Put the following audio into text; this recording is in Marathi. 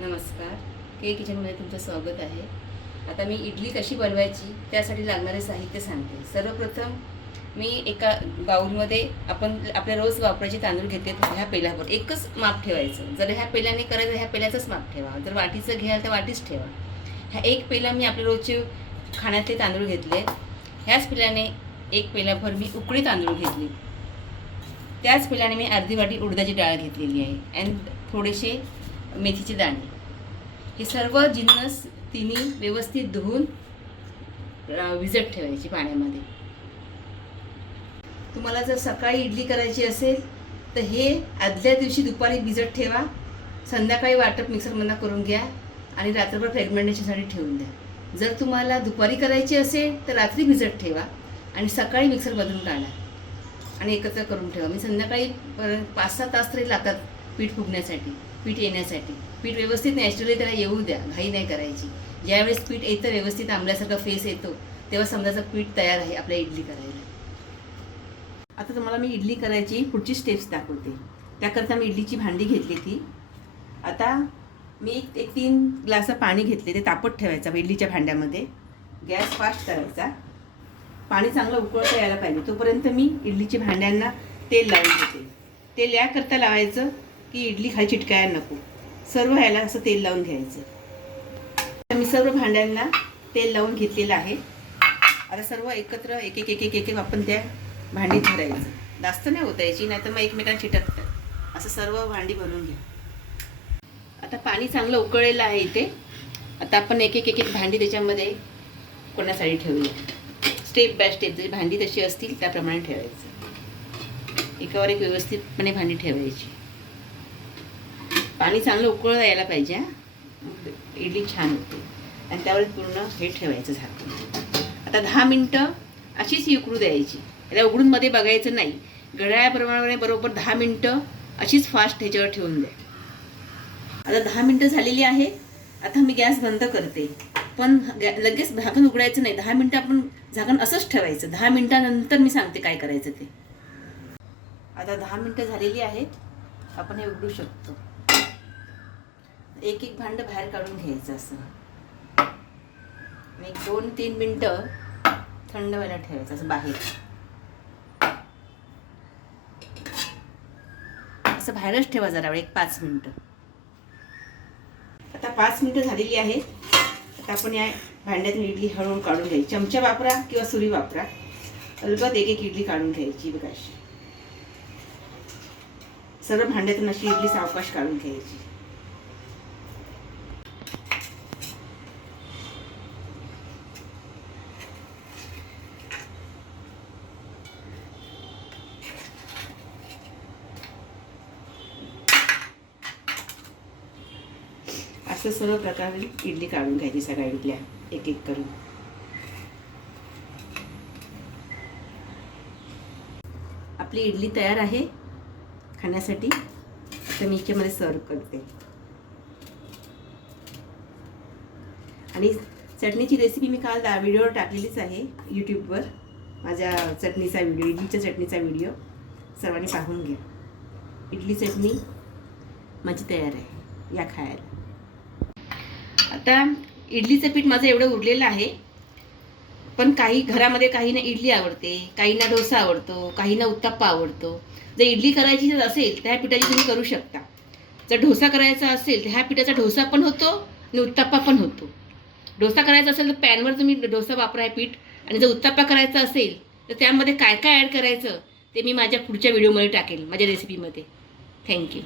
नमस्कार. के किचनमध्ये तुमचं स्वागत आहे. आता मी इडली कशी बनवायची त्यासाठी लागणारे साहित्य सांगते. सर्वप्रथम मी एका बाउलमध्ये आपण आपल्या रोज वापरायचे तांदूळ घेते. ह्या पेल्यावर एकच माप ठेवायचं. जर ह्या पेल्याने करायचं ह्या पेल्याचंच माप ठेवा. जर वाटीचं घ्याल तर वाटीच ठेवा. ह्या एक पेला मी आपल्या रोजचे खाण्यातले तांदूळ घेतले. ह्याच पेल्याने एक पेल्याभर मी उकळी तांदूळ घेतली. त्याच पेल्याने मी अर्धी वाटी उडदाची डाळ घेतलेली आहे आणि थोडेसे मेथीचे दाणे. हे सर्व जिन्नस तिन्ही व्यवस्थित धुवून भिजत ठेवायची पाण्यामध्ये. तुम्हाला जर सकाळी इडली करायची असेल तर हे आदल्या दिवशी दुपारी भिजत ठेवा. संध्याकाळी वाटप मिक्सरमधून करून घ्या आणि रात्रभर फ्रॅगमेंटेशनसाठी ठेवून द्या. जर तुम्हाला दुपारी करायची असेल तर रात्री भिजत ठेवा आणि सकाळी मिक्सरमधून काढा आणि एकत्र करून ठेवा. मी संध्याकाळी 5-6 तास तरी लागतात पीठ फुगण्यासाठी, पीठ येण्यासाठी. पीठ व्यवस्थित नॅचरली त्याला येऊ द्या, घाई नाही करायची. ज्यावेळेस पीठ येतं व्यवस्थित आंबल्यासारखा फेस येतो तेव्हा समजायचं पीठ तयार आहे आपल्या इडली करायला. आता तुम्हाला मी इडली करायची पुढची स्टेप्स दाखवते. त्याकरता मी इडलीची भांडी घेतली ती. आता मी एक 3 ग्लास पाणी घेतले, ते तापत ठेवायचं इडलीच्या भांड्यामध्ये. गॅस फास्ट करायचा. पाणी चांगलं उकळता यायला पाहिजे तोपर्यंत मी इडलीच्या भांड्यांना तेल लावून घेते. तेल याकरता लावायचं की इडली खाली चिटकायला नको. सर्व ह्याला असं तेल लावून घ्यायचं. मी सर्व भांड्यांना तेल लावून घेतलेलं आहे. आता सर्व एकत्र एक एक एक एक एक आपण त्या भांडीत भरायचं. जास्त नाही ओतायची, नाही तर मग एकमेकांना चिटकतात. असं सर्व भांडी भरून घ्या. आता पाणी चांगलं उकळलेलं आहे इथे. आता आपण एक एक एक एक भांडी त्याच्यामध्ये कोणासाठी ठेवूया. स्टेप बाय स्टेप जशी भांडी तशी असतील त्याप्रमाणे ठेवायचं. एकावर एक व्यवस्थितपणे भांडी ठेवायची. पाणी चांगलं उकळता यायला पाहिजे. इडली छान होते. आणि त्यावर पूर्ण हे ठेवायचं झाकून. आता 10 मिनटं अशीच उकळू द्यायची. याला उघडून मध्ये बघायचं नाही. घड्याळाप्रमाणे बरोबर 10 मिनटं अशीच फास्ट ह्याच्यावर ठेवून द्या. आता 10 मिनटं झालेली आहे. आता मी गॅस बंद करते. पण लगेच झाकण उघडायचं नाही. 10 मिनटं आपण झाकण असंच ठेवायचं. 10 मिनटानंतर मी सांगते काय करायचं ते. आता 10 मिनटं झालेली आहेत. आपण हे उघडू शकतो. एक एक भांडं बाहेर काढून घ्यायचं असं. आणि 2-3 मिनटं थंड व्हायला ठेवायचं असं बाहेर. असं बाहेरच ठेवा जरा वेळ, 5 मिनटं. आता 5 मिनटं झालेली आहेत. आता आपण या भांड्यातून इडली हळूहळू काढून घ्यायची. चमचा वापरा किंवा सुरी वापरा. अलगद एक एक इडली काढून घ्यायची. बघा अशी सर्व भांड्यातून अशी इडली सावकाश काढून घ्यायची. असं सर्व प्रकारे इडली काढून घ्यायची. सगळ्या इडल्या एक एक करून. आपली इडली तयार आहे खाण्यासाठी. आता मी याच्यामध्ये सर्व करते. आणि चटणीची रेसिपी मी काल व्हिडिओवर टाकलेलीच आहे यूट्यूबवर. माझ्या चटणीचा व्हिडिओ, इडलीच्या चटणीचा व्हिडिओ सर्वांनी पाहून घ्या. इडली चटणी माझी तयार आहे, या खायला. आता इडलीचं पीठ माझं एवढं उरलेलं आहे. पण काही घरामध्ये काहींना इडली आवडते, काहींना डोसा आवडतो, काहींना उत्तप्पा आवडतो. जर इडली करायची असेल तर ह्या पिठाची तुम्ही करू शकता. जर डोसा करायचा असेल तर ह्या पिठाचा डोसा पण होतो आणि उत्तप्पा पण होतो. डोसा करायचा असेल तर पॅनवर तुम्ही डोसा वापरा पीठ. आणि जर उत्तप्पा करायचा असेल तर त्यामध्ये काय काय ॲड करायचं ते मी माझ्या पुढच्या व्हिडिओमध्ये टाकेल, माझ्या रेसिपीमध्ये. थँक्यू.